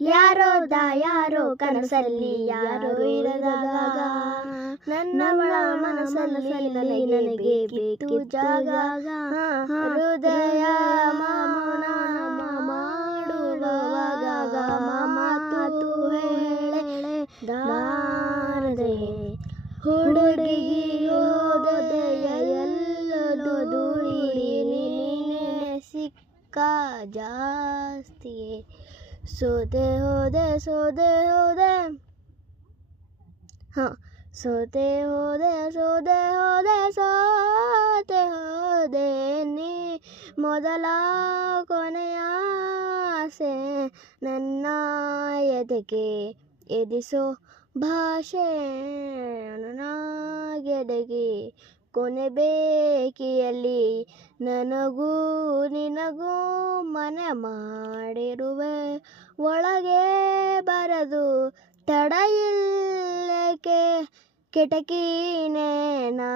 ಯಾರೋ ಕನಸಲ್ಲಿ ಯಾರೋ ಇರದಾಗ ನನ್ನವಳ ಮನಸ್ಸಲ್ಲಿ ನನಗೆ ಬೇಕಿತ್ತು ಜಾಗ. ಹೃದಯ ಮೌನ ಮಾಡುವಾಗ ಮಾತು ಹೇಳದಾರದೆ ಹುಡುಗಿ ಹೋದೆಯ ಎಲ್ಲದು ಧೂಳಿ ನೀನೆ ಸಿಕ್ಕ ಜಾಸ್ತಿಯೇ. ಸೋತೆ ಹೋದೆ ಹಾಂ ಸೋತೆ ಹೋದೆ ನೀ ಮೊದಲ ಕೊನೆಯ ಆಸೆ ನನ್ನ ಎದೆಗೆ ಎದಿಸೋ ಭಾಷೆ. ನನಗೆಡೆಗೆ ಕೊನೆ ಬೇಕಿಯಲ್ಲಿ ನನಗೂ ನಿನಗೂ ಮನೆ ಮಾಡಿರುವೆ ಒಳಗೆ ಬರದು ತಡ ಇಲ್ಲಕ್ಕೆ ಕಿಟಕಿನೇ ನಾ